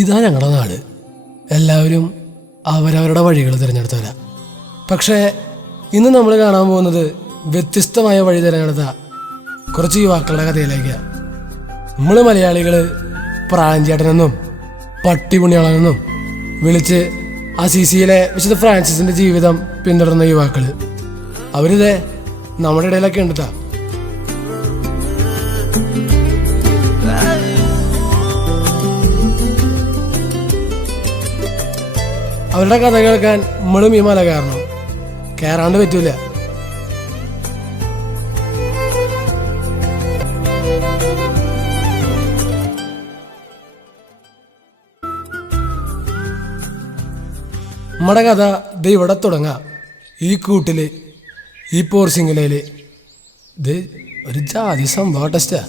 ഇതാ ഞങ്ങളുടെ നാട്. എല്ലാവരും അവരവരുടെ വഴികൾ തിരഞ്ഞെടുത്തവരാ. പക്ഷേ ഇന്ന് നമ്മൾ കാണാൻ പോകുന്നത് വ്യത്യസ്തമായ വഴി തിരഞ്ഞെടുത്ത കുറച്ച് യുവാക്കളുടെ കഥയിലേക്കാണ്. നമ്മൾ മലയാളികൾ പ്രാഞ്ചേട്ടനെന്നും പട്ടിപുണ്യാളെന്നും വിളിച്ച് അസീസിയിലെ വിശുദ്ധ ഫ്രാൻസിസിന്റെ ജീവിതം പിന്തുടർന്ന യുവാക്കള് അവരിതേ നമ്മുടെ ഇടയിലൊക്കെ ഉണ്ട്. അവരുടെ കഥ കേൾക്കാൻ നമ്മളും ഈ മല കയറാണ്ട് പറ്റൂല. നമ്മുടെ കഥ ഇത് ഇവിടെ തുടങ്ങാം. ഈ കൂട്ടില്, ഈ പോർസിംഗിലയില് ഇത് ഒരു ജാതി സംഭവം ടെസ്റ്റാ.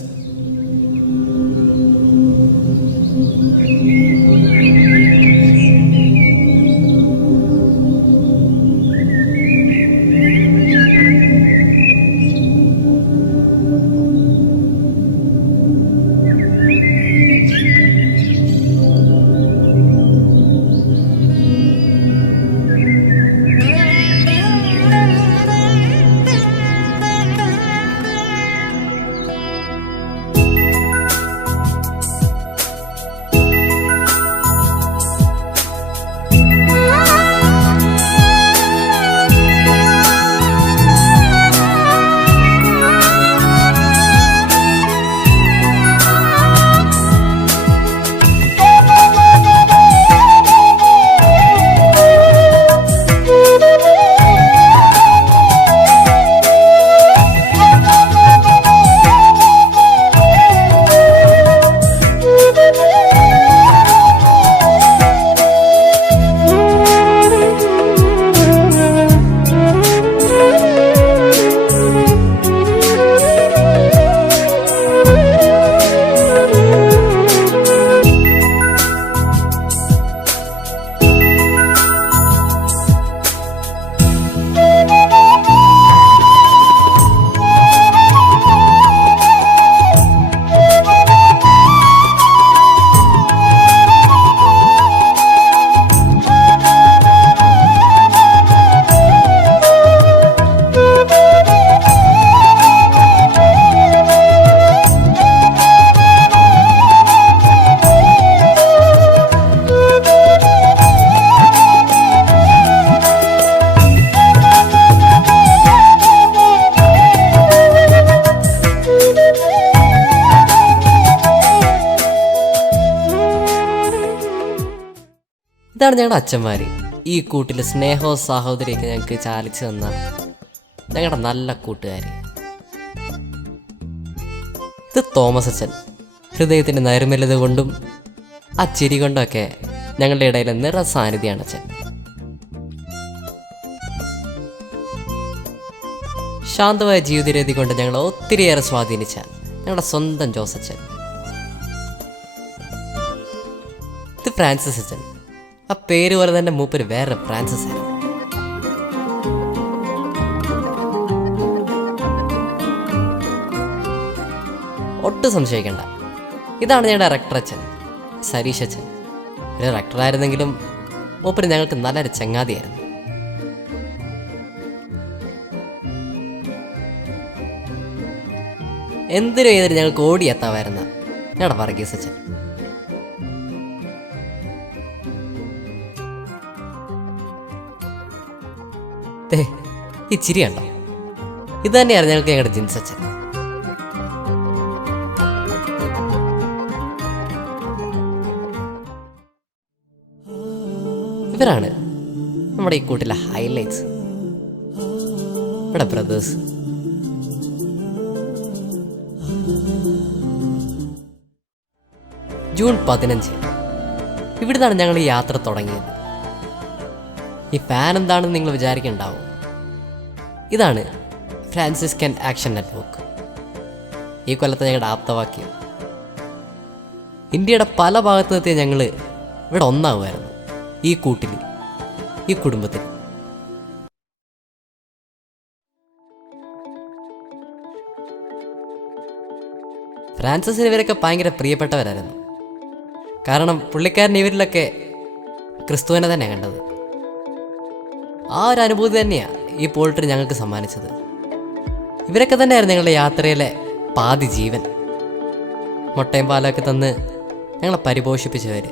ഇതാണ് ഞങ്ങളുടെ അച്ഛന്മാർ. ഈ കൂട്ടിൽ സ്നേഹവും സഹോദരിയൊക്കെ ഞങ്ങൾക്ക് ചാലിച്ചു തന്ന ഞങ്ങളുടെ നല്ല കൂട്ടുകാർ. ഇത് തോമസ് അച്ഛൻ. ഹൃദയത്തിൻ്റെ നൈർമല്യത കൊണ്ടും ആ ചിരി കൊണ്ടുമൊക്കെ ഞങ്ങളുടെ ഇടയിൽ നിറസാന്നിധ്യമാണ് അച്ഛൻ. ശാന്തമായ ജീവിതരീതി കൊണ്ട് ഞങ്ങളെ ഒത്തിരിയേറെ സ്വാധീനിച്ച ഞങ്ങളുടെ സ്വന്തം ജോസച്ചൻ. ഇത് ഫ്രാൻസിസ് അച്ഛൻ. ആ പേര് പോലെ തന്നെ മൂപ്പര് വേറെ ഫ്രാൻസിസ് ആയിരുന്നു. ഒട്ടും സംശയിക്കണ്ട, ഇതാണ് ഞങ്ങളുടെ ഡയറക്ടർ അച്ഛൻ, സരീഷ് അച്ഛൻ. ഒരു ഡയറക്ടറായിരുന്നെങ്കിലും മൂപ്പര് ഞങ്ങൾക്ക് നല്ലൊരു ചങ്ങാതിയായിരുന്നു. എന്തിനും ഏതൊരു ഞങ്ങൾക്ക് ഓടിയെത്താമായിരുന്ന ഞങ്ങളുടെ വർഗീസ് അച്ഛൻ. ഈ ചിരി കണ്ടോ? ഇത് തന്നെയാണ് ഞങ്ങൾക്ക് ഞങ്ങളുടെ ജിൻസ് അച്ഛൻ. ഇവരാണ് നമ്മുടെ ഈ കൂട്ടിലെ ഹൈലൈറ്റ്സ്, ഇവിടെ ബ്രദേഴ്സ്. ജൂൺ 15 ഇവിടുന്നാണ് ഞങ്ങൾ ഈ യാത്ര തുടങ്ങിയത്. ഈ ഫാൻ എന്താണെന്ന് നിങ്ങൾ വിചാരിക്കുന്നുണ്ടാവും. ഇതാണ് ഫ്രാൻസിസ്കൻ ആക്ഷൻ നെറ്റ്വർക്ക്. ഈ കൊല്ലത്തെ ഞങ്ങളുടെ ആപ്തവാക്യം. ഇന്ത്യയുടെ പല ഭാഗത്തു നിന്നെത്തിയ ഞങ്ങൾ ഇവിടെ ഒന്നാവുമായിരുന്നു, ഈ കൂട്ടിൽ, ഈ കുടുംബത്തിൽ. ഫ്രാൻസിസിന് ഇവരൊക്കെ ഭയങ്കര പ്രിയപ്പെട്ടവരായിരുന്നു. കാരണം പുള്ളിക്കാരൻ ഇവരിലൊക്കെ ക്രിസ്തുവിനെ തന്നെ കണ്ടത്. ആ ഒരു അനുഭൂതി തന്നെയാണ് ഈ പോൾട്രി ഞങ്ങൾക്ക് സമ്മാനിച്ചത്. ഇവരൊക്കെ തന്നെയായിരുന്നു ഞങ്ങളുടെ യാത്രയിലെ പാതി ജീവൻ. മുട്ടയും പാലൊക്കെ തന്ന് ഞങ്ങളെ പരിപോഷിപ്പിച്ചവർ.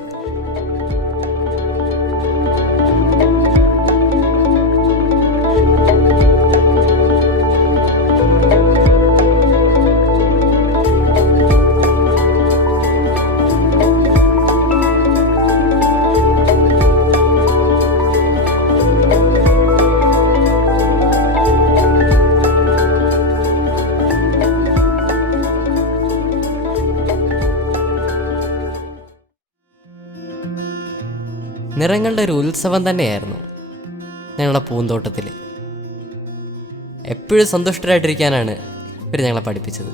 നിറങ്ങളുടെ ഒരു ഉത്സവം തന്നെയായിരുന്നു ഞങ്ങളുടെ പൂന്തോട്ടത്തിൽ. എപ്പോഴും സന്തുഷ്ടരായിട്ടിരിക്കാനാണ് ഇവർ ഞങ്ങളെ പഠിപ്പിച്ചത്.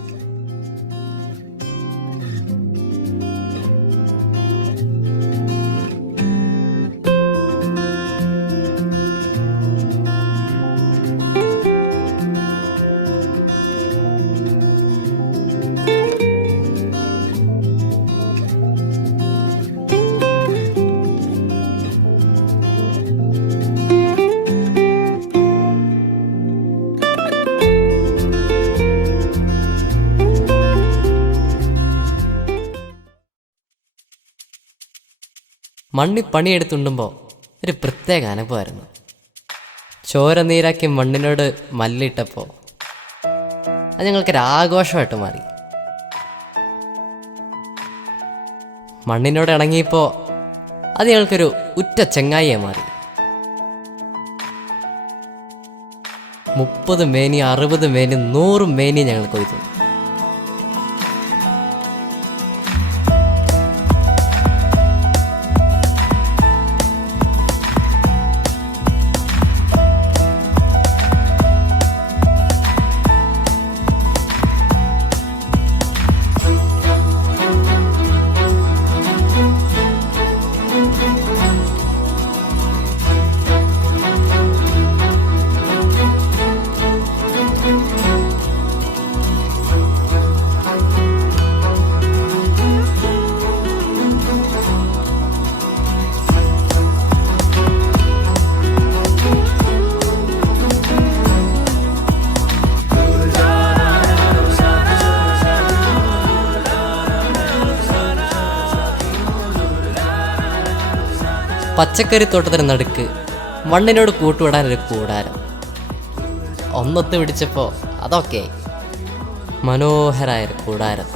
മണ്ണിൽ പണിയെടുത്തുണ്ടുമ്പോൾ ഒരു പ്രത്യേക അനുഭവമായിരുന്നു. ചോര നീരാക്കി മണ്ണിനോട് മല്ലിട്ടപ്പോൾ അത് ഞങ്ങൾക്കൊരാഘോഷമായിട്ട് മാറി. മണ്ണിനോട് ഇണങ്ങിയപ്പോൾ അത് ഞങ്ങൾക്കൊരു ഉറ്റ ചെങ്ങായിയെ മാറി. 30 മേനി, 60 മേനി, 100 മേനി ഞങ്ങൾ കൊയ്തു. പച്ചക്കറിത്തോട്ടത്തിന് നടുക്ക് മണ്ണിനോട് കൂട്ടുവിടാനൊരു കൂടാരം. ഒന്നൊത്ത് പിടിച്ചപ്പോൾ അതൊക്കെ മനോഹരായൊരു കൂടാരം.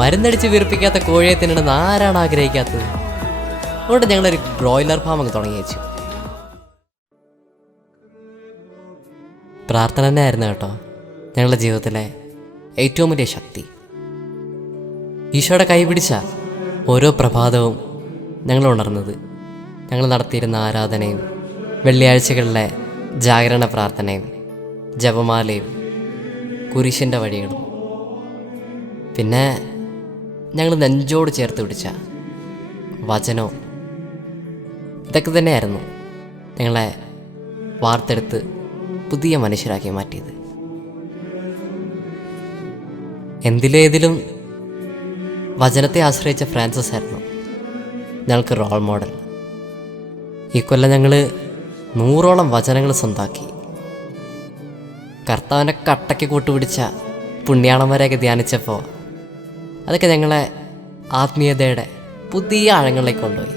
മരുന്നടിച്ച് വീർപ്പിക്കാത്ത കോഴിയെ തിന്നണമെന്ന് ആരാണ് ആഗ്രഹിക്കാത്തത്? അതുകൊണ്ട് ഞങ്ങളൊരു ബ്രോയിലർ ഫാം അങ്ങ് തുടങ്ങി വെച്ചു. പ്രാർത്ഥന തന്നെയായിരുന്നു കേട്ടോ ഞങ്ങളുടെ ജീവിതത്തിലെ ഏറ്റവും വലിയ ശക്തി. ഈശോയുടെ കൈപിടിച്ച ഓരോ പ്രഭാതവും ഞങ്ങൾ ഉണർന്നത് ഞങ്ങൾ നടത്തിയിരുന്ന ആരാധനയും വെള്ളിയാഴ്ചകളിലെ ജാഗരണ പ്രാർത്ഥനയും ജപമാലയും കുരിശിൻ്റെ വഴികളും, പിന്നെ ഞങ്ങൾ നെഞ്ചോട് ചേർത്ത് പിടിച്ച വചനവും, ഇതൊക്കെ തന്നെയായിരുന്നു ഞങ്ങളെ വാർത്തെടുത്ത് പുതിയ മനുഷ്യരാക്കി മാറ്റിയത്. എന്തിലേതിലും വചനത്തെ ആശ്രയിച്ച ഫ്രാൻസിസ് ആയിരുന്നു ഞങ്ങൾക്ക് റോൾ മോഡൽ. ഈ കൊല്ലം ഞങ്ങൾ 100ഓളം വചനങ്ങൾ സ്വന്തമാക്കി. കർത്താവിനെ കട്ടയ്ക്ക് കൂട്ടുപിടിച്ച പുണ്യാളന്മാരെയൊക്കെ ധ്യാനിച്ചപ്പോൾ അതൊക്കെ ഞങ്ങളെ ആത്മീയതയുടെ പുതിയ ആഴങ്ങളിലേക്ക് കൊണ്ടുപോയി.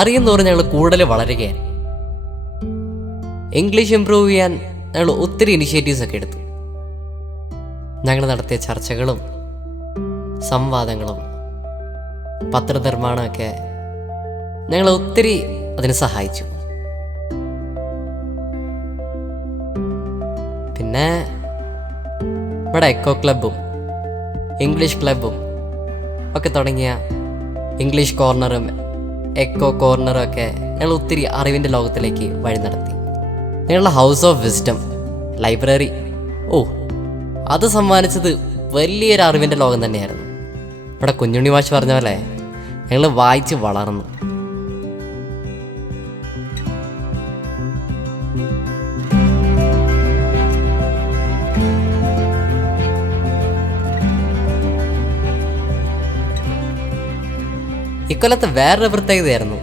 അറിയുന്നതോറും ഞങ്ങൾ കൂടുതൽ വളരുകയാണ്. ഇംഗ്ലീഷ് ഇംപ്രൂവ് ചെയ്യാൻ ഞങ്ങൾ ഒത്തിരി ഇനിഷ്യേറ്റീവ്സ് ഒക്കെ എടുത്തു. ഞങ്ങൾ നടത്തിയ ചർച്ചകളും സംവാദങ്ങളും പത്രനിർമ്മാണമൊക്കെ ഞങ്ങൾ ഒത്തിരി അതിന് സഹായിച്ചു. പിന്നെ ഇവിടെ എക്കോ ക്ലബും ഇംഗ്ലീഷ് ക്ലബും ഒക്കെ തുടങ്ങിയ ഇംഗ്ലീഷ് കോർണറും എക്കോ കോർണറും ഒക്കെ ഞങ്ങൾ ഒത്തിരി അറിവിൻ്റെ ലോകത്തിലേക്ക് വഴി നടത്തി. ഞങ്ങളുടെ ഹൗസ് ഓഫ് വിസ്ഡം ലൈബ്രറി, അത് സമ്മാനിച്ചത് വലിയൊരു അറിവിൻ്റെ ലോകം തന്നെയായിരുന്നു. ഇവിടെ കുഞ്ഞുണ്ണി മാഷ് പറഞ്ഞ പോലെ ഞങ്ങൾ വായിച്ച് വളർന്നു. ഇക്കൊല്ലത്തെ വേറൊരു പ്രത്യേകതയായിരുന്നു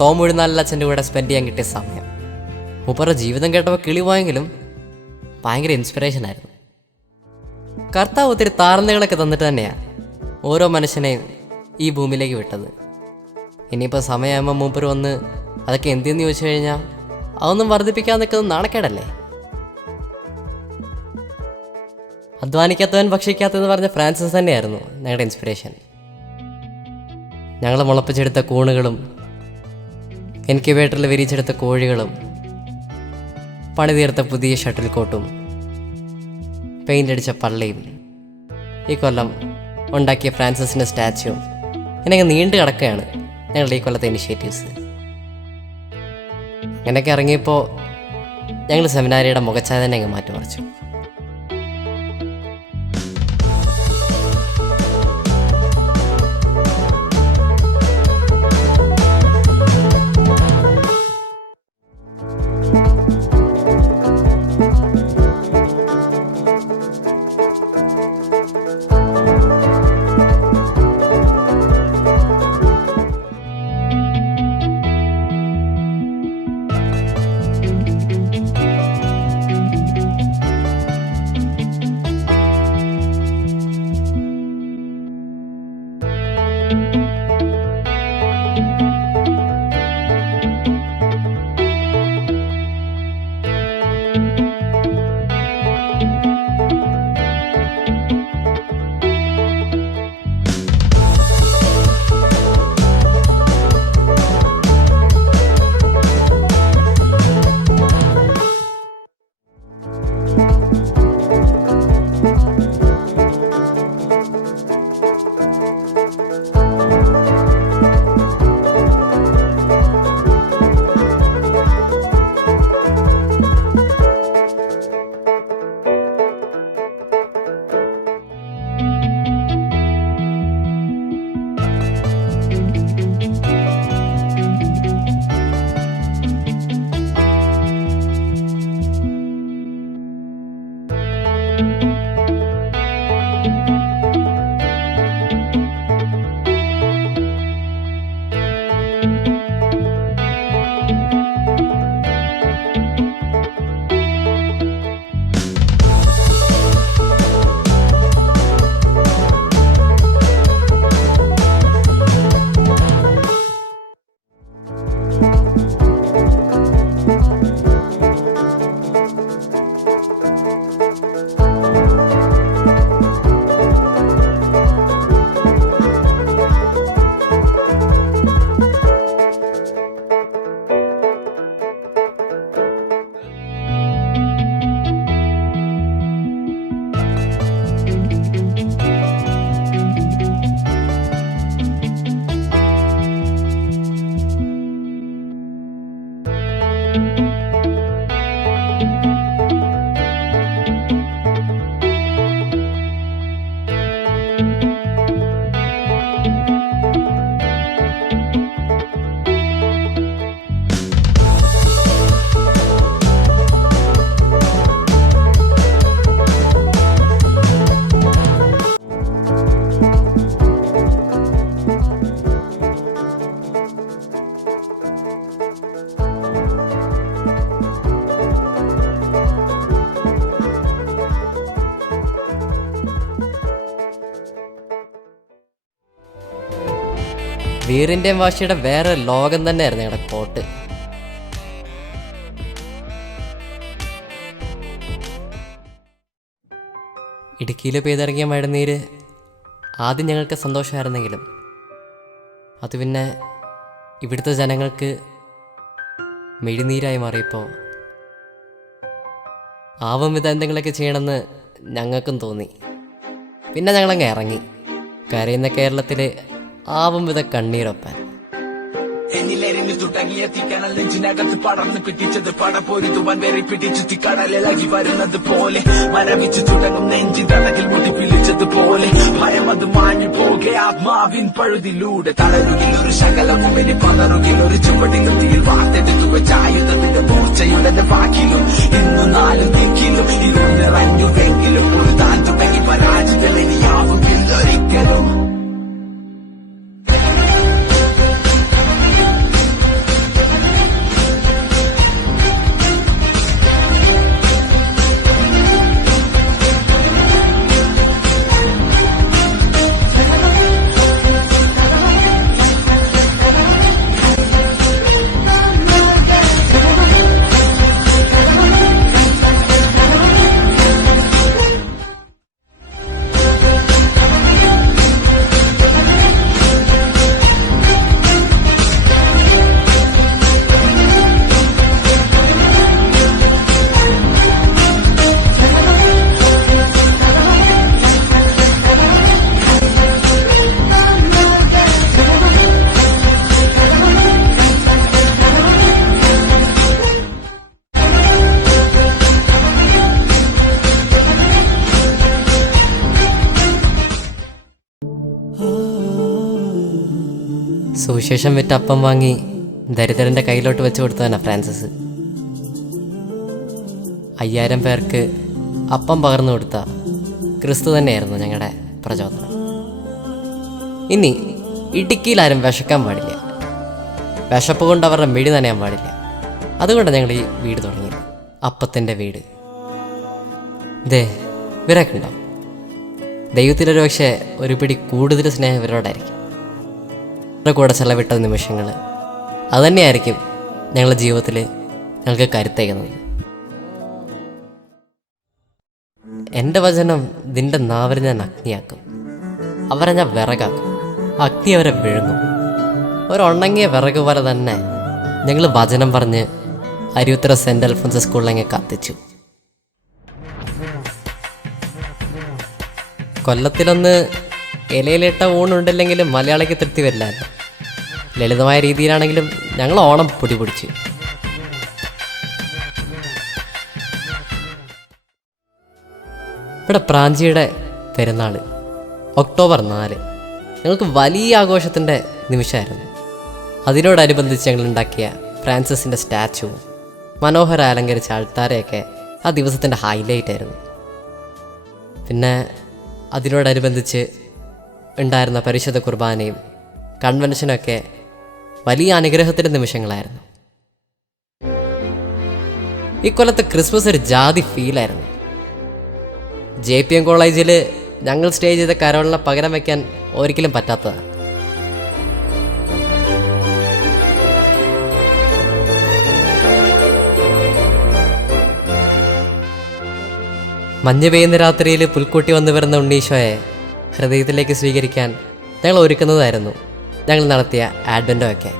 ടോം ഉഴുന്നാലച്ഛൻ്റെ കൂടെ സ്പെൻഡ് ചെയ്യാൻ കിട്ടിയ സമയം. മൂപ്പരുടെ ജീവിതം കേട്ടപ്പോൾ കിളിപോയെങ്കിലും ഭയങ്കര ഇൻസ്പിറേഷനായിരുന്നു. കർത്താവ് ഒത്തിരി താഴ്ന്നകളൊക്കെ തന്നിട്ട് തന്നെയാണ് ഓരോ മനുഷ്യനെയും ഈ ഭൂമിയിലേക്ക് വിട്ടത്. ഇനിയിപ്പോൾ സമയമാകുമ്പോൾ മൂപ്പർ വന്ന് അതൊക്കെ എന്തെന്ന് ചോദിച്ചു കഴിഞ്ഞാൽ അതൊന്നും വർദ്ധിപ്പിക്കാൻ നിൽക്കുന്നത് നാണക്കേടല്ലേ? അധ്വാനിക്കാത്തവൻ ഭക്ഷിക്കാത്തതെന്ന് പറഞ്ഞ ഫ്രാൻസിസ് തന്നെയായിരുന്നു ഞങ്ങളുടെ ഇൻസ്പിറേഷൻ. ഞങ്ങൾ മുളപ്പിച്ചെടുത്ത കൂണുകളും ഇൻക്യുബേറ്ററിൽ വിരിച്ചെടുത്ത കോഴികളും പണിതീർത്ത പുതിയ ഷട്ടിൽ കോട്ടും പെയിൻ്റ് അടിച്ച പള്ളിയും ഈ കൊല്ലം ഉണ്ടാക്കിയ ഫ്രാൻസിസിൻ്റെ സ്റ്റാച്യുവും ഇങ്ങനെ നീണ്ടു കിടക്കുകയാണ് ഞങ്ങളുടെ ഈ കൊല്ലത്തെ ഇനിഷ്യേറ്റീവ്സ്. അങ്ങനെയൊക്കെ ഇറങ്ങിയപ്പോൾ ഞങ്ങൾ സെമിനാരിയുടെ മുഖച്ഛായ തന്നെ അങ്ങ് മാറ്റിമറിച്ചു. വീറിൻ്റെയും വാശിയുടെ വേറെ ലോകം തന്നെയായിരുന്നു ഞങ്ങളുടെ കോട്ട്. ഇടുക്കിയിൽ പെയ്തിറങ്ങിയ മഴനീര് ആദ്യം ഞങ്ങൾക്ക് സന്തോഷമായിരുന്നെങ്കിലും അത് പിന്നെ ഇവിടുത്തെ ജനങ്ങൾക്ക് മെഴുനീരായി മാറിയപ്പോൾ ആവും വിധം എന്തെങ്കിലുമൊക്കെ ചെയ്യണമെന്ന് ഞങ്ങൾക്കും തോന്നി. പിന്നെ ഞങ്ങളങ്ങ് ഇറങ്ങി. കരയുന്ന കേരളത്തിൽ ആവും വിധ കണ്ണീരൊപ്പാൻ. എന്നിലെരിഞ്ഞു തുടങ്ങിയ തീക്കനൽ നെഞ്ചിനകത്ത് പടർന്ന് പിടിച്ചത് പടപൊരുതുവാൻ വെറി പിടിച്ചു തീക്കടലിളകി വരുന്നത് പോലെ മരവിച്ചു തുടങ്ങും നെഞ്ചിൻ തടകിൽ മുടി പിളിച്ചതുപോലെ ഭയം അത് മാഞ്ഞു പോകെ ആത്മാവിൻ പഴുതിലൂടെ തളരുകിൽ ഒരു ശകലവും ഇനി പതറുകിൽ ഒരു ചുവടിലും തീയിൽ വാർത്തെടുത്തു വെച്ചായുധത്തിന്റെ മൂർച്ചയുടെ വാക്കിലും ഇന്നു നാലും ദിക്കിലും ഇരുൾ നിറഞ്ഞുവെങ്കിലും ഒരു താൻ തുടങ്ങി പരാജിതൽ ഇനിയാവുകില്ല ഒരിക്കലും. സുവിശേഷം വിറ്റ് അപ്പം വാങ്ങി ദരിദ്രൻ്റെ കയ്യിലോട്ട് വെച്ച് കൊടുത്തവനാ ഫ്രാൻസിസ്. 5000 പേർക്ക് അപ്പം പകർന്നു കൊടുത്ത ക്രിസ്തു തന്നെയായിരുന്നു ഞങ്ങളുടെ പ്രചോദനം. ഇനി ഇടുക്കിയിലാരും വിശക്കാൻ പാടില്ല, വിശപ്പ് കൊണ്ട് അവരുടെ മിടി നനയാൻ പാടില്ല. അതുകൊണ്ടാണ് ഞങ്ങൾ ഈ വീട് തുടങ്ങിയത്, അപ്പത്തിൻ്റെ വീട്. ഇവരൊക്കെ ഉണ്ടാവും. ദൈവത്തിലൊരു പക്ഷേ ഒരു പിടി കൂടുതൽ സ്നേഹം ഇവരോടായിരിക്കും. അവരുടെ കൂടെ ചെലവിട്ട നിമിഷങ്ങൾ അതുതന്നെയായിരിക്കും ഞങ്ങളുടെ ജീവിതത്തിൽ ഞങ്ങൾക്ക് കരുത്തേക്കുന്നത്. എൻ്റെ വചനം നിൻ്റെ നാവിനെ ഞാൻ അഗ്നിയാക്കും, അവരെ ഞാൻ വിറകാക്കും, അഗ്നി അവരെ വിഴുങ്ങും. ഒരുണങ്ങിയ വിറക് പോലെ തന്നെ ഞങ്ങൾ വചനം പറഞ്ഞ് അരുവിത്തറ സെൻറ്റ് അൽഫോൻസ് സ്കൂളിലങ്ങ് കത്തിച്ചു. കൊല്ലത്തിലൊന്ന് ഇലയിലിട്ട ഊണുണ്ടില്ലെങ്കിലും മലയാളിക്ക് തൃപ്തി വരില്ലല്ലോ. ലളിതമായ രീതിയിലാണെങ്കിലും ഞങ്ങൾ ഓണം പൊടിപിടിച്ചു. ഇവിടെ പ്രാഞ്ചിയുടെ പെരുന്നാൾ ഒക്ടോബർ 4 ഞങ്ങൾക്ക് വലിയ ആഘോഷത്തിൻ്റെ നിമിഷമായിരുന്നു. അതിനോടനുബന്ധിച്ച് ഞങ്ങൾ ഉണ്ടാക്കിയ ഫ്രാൻസിസിൻ്റെ സ്റ്റാച്ചുവും മനോഹര അലങ്കരിച്ച അൾത്താരയൊക്കെ ആ ദിവസത്തിൻ്റെ ഹൈലൈറ്റ് ആയിരുന്നു. പിന്നെ അതിനോടനുബന്ധിച്ച് ഉണ്ടായിരുന്ന പരിശുദ്ധ കുർബാനയും കൺവെൻഷനൊക്കെ വലിയ അനുഗ്രഹത്തിൻ്റെ നിമിഷങ്ങളായിരുന്നു. ഇക്കൊല്ലത്തെ ക്രിസ്മസ് ഒരു ജാതി ഫീലായിരുന്നു. JPM കോളേജിൽ ഞങ്ങൾ സ്റ്റേ ചെയ്ത കരോളിനെ പകരം വയ്ക്കാൻ ഒരിക്കലും പറ്റാത്തതാണ്. മഞ്ഞ് പെയ്യുന്ന രാത്രിയിൽ പുൽക്കൂട്ടി വന്നു വരുന്ന ഉണ്ണീശോയെ ഹൃദയത്തിലേക്ക് സ്വീകരിക്കാൻ ഞങ്ങൾ ഒരുക്കുന്നതായിരുന്നു ഞങ്ങൾ നടത്തിയ ആഡ്വൻ്റോ ഒക്കെ.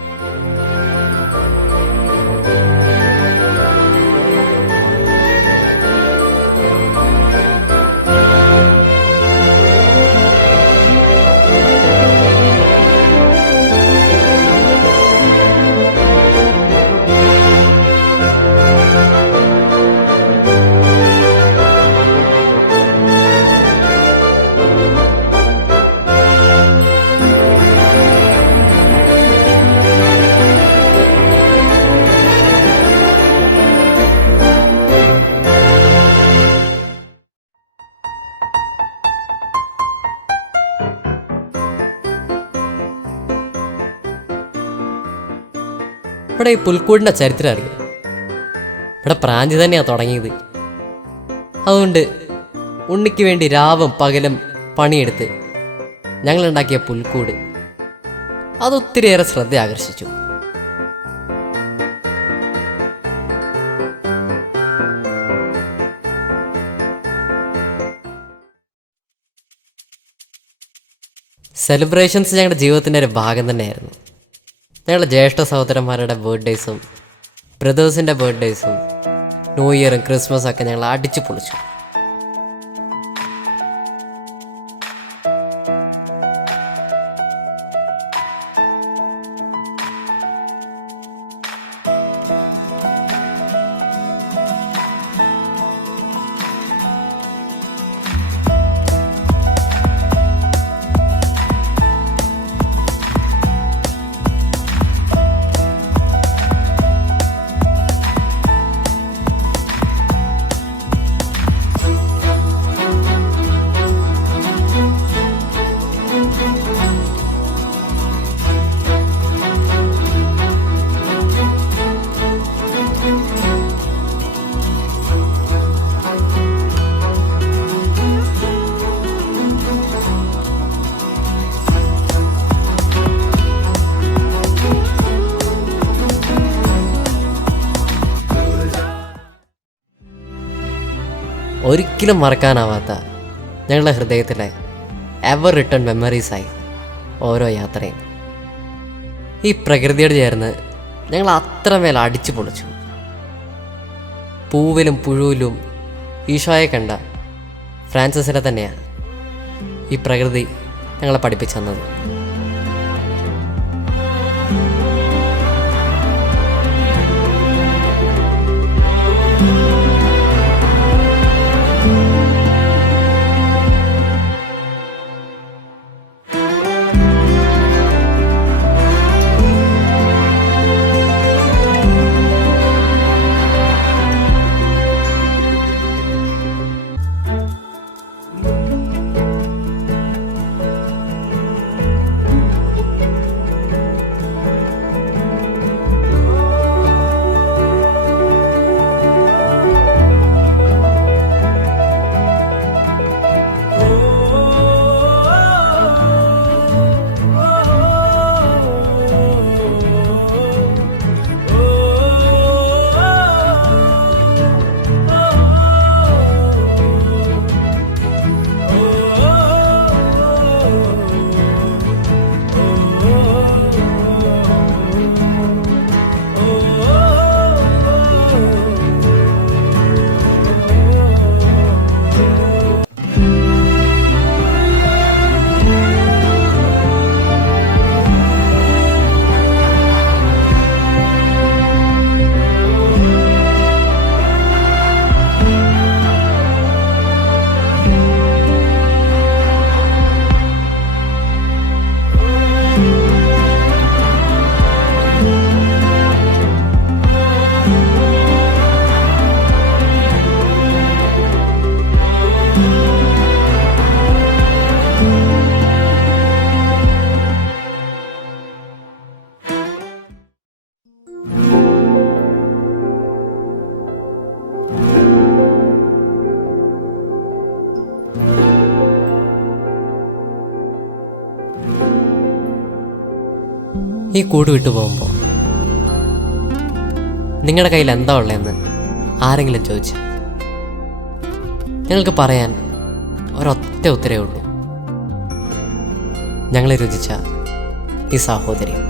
ഇവിടെ ഈ പുൽക്കൂടിൻ്റെ ചരിത്രം അറിയാം. ഇവിടെ പ്രാഞ്ചി തന്നെയാണ് തുടങ്ങിയത്. അതുകൊണ്ട് ഉണ്ണിക്ക് വേണ്ടി രാവും പകലും പണിയെടുത്ത് ഞങ്ങളുണ്ടാക്കിയ പുൽക്കൂട് അതൊത്തിരിയേറെ ശ്രദ്ധ ആകർഷിച്ചു. സെലിബ്രേഷൻസ് ഞങ്ങളുടെ ജീവിതത്തിൻ്റെ ഒരു ഭാഗം തന്നെയായിരുന്നു. ഞങ്ങളുടെ ജ്യേഷ്ഠ സഹോദരന്മാരുടെ ബർത്ത്ഡേയ്സും ബ്രദേഴ്സിൻ്റെ ബർത്ത്ഡേയ്സും ന്യൂ ഇയറും ക്രിസ്മസും ഒക്കെ ഞങ്ങൾ അടിച്ചു പൊളിച്ചു. ഒരിക്കലും മറക്കാനാവാത്ത ഞങ്ങളുടെ ഹൃദയത്തിലെ എവർ റിട്ടേൺ മെമ്മറീസായി ഓരോ യാത്രയും. ഈ പ്രകൃതിയോട് ചേർന്ന് ഞങ്ങൾ അത്രമേൽ അടിച്ചു പൊളിച്ചു. പൂവിലും പുഴുവിലും ഈശോയെ കണ്ട ഫ്രാൻസിസിനെ തന്നെയാണ് ഈ പ്രകൃതി ഞങ്ങളെ പഠിപ്പിച്ചു തന്നത്. ഈ കൂട് വിട്ടു പോകുമ്പോൾ നിങ്ങളുടെ കയ്യിൽ എന്താ ഉള്ളതെന്ന് ആരെങ്കിലും ചോദിച്ചു, ഞങ്ങൾക്ക് പറയാൻ ഒരൊറ്റ ഉത്തരവേ ഉള്ളൂ: ഞങ്ങളെ രുചിച്ച ഈ സാഹോദര്യം.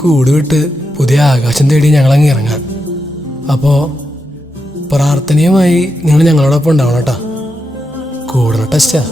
കൂട് വിട്ട് പുതിയ ആകാശം തേടി ഞങ്ങളങ്ങ് ഇറങ്ങാം. അപ്പോൾ പ്രാർത്ഥനയുമായി നിങ്ങൾ ഞങ്ങളോടൊപ്പം ഉണ്ടാവണം കേട്ടോ. കൂടണ ടെസ്റ്റാ.